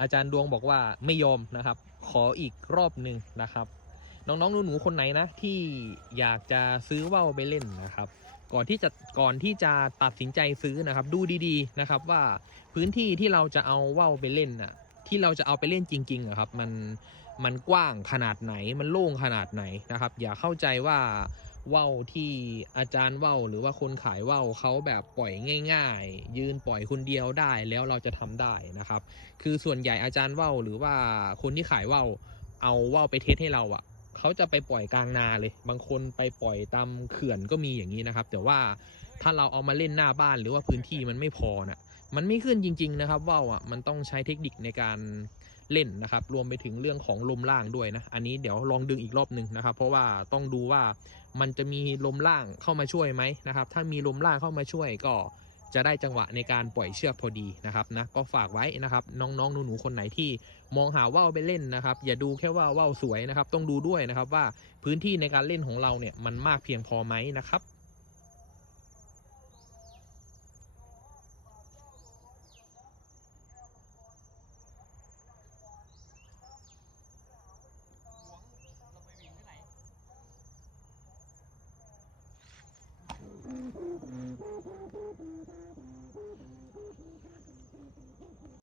อาจารย์ดวงบอกว่าไม่ยอมนะครับ ขออีกรอบหนึ่งนะครับ น้องๆหนูๆคนไหนนะ ที่อยากจะซื้อว่าวไปเล่นนะครับ ก่อนที่จะก่อนที่จะตัดสินใจซื้อนะครับ ดูดีๆนะครับว่าพื้นที่ที่เราจะเอาว่าวไปเล่นน่ะที่เราจะเอาไปเล่นจริงๆอะครับ มันมันกว้างขนาดไหนมันโล่งขนาดไหนนะครับ อย่าเข้าใจว่า ว่าวที่อาจารย์ว่าวหรือว่าคนขายว่าวเขาแบบปล่อยง่าย ๆ ยืนปล่อยคนเดียวได้แล้วเราจะทำได้นะครับ คือส่วนใหญ่อาจารย์ว่าวหรือว่าคนที่ขายว่าวเอาว่าวไปเทสให้เราอะเขาจะไปปล่อยกลางนาเลย บางคนไปปล่อยตามเขื่อนก็มีอย่างนี้นะครับ แต่ว่าถ้าเราเอามาเล่นหน้าบ้านหรือว่าพื้นที่มันไม่พอนะมันไม่ขึ้นจริง ๆ นะครับว่าวอะมันต้องใช้เทคนิคในการ เล่นนะครับ รวมไปถึงเรื่องของลมล่างด้วยนะ อันนี้เดี๋ยวลองดึงอีกรอบหนึ่งนะครับ เพราะว่าต้องดูว่ามันจะมีลมล่างเข้ามาช่วยไหมนะครับ ถ้ามีลมล่างเข้ามาช่วยก็จะได้จังหวะในการปล่อยเชือกพอดีนะครับนะก็ฝากไว้นะครับ น้องๆหนูๆคนไหนที่มองหาว่าวไปเล่นนะครับ อย่าดูแค่ว่าว่าวสวยนะครับ ต้องดูด้วยนะครับว่าพื้นที่ในการเล่นของเราเนี่ยมันมากเพียงพอไหมนะครับ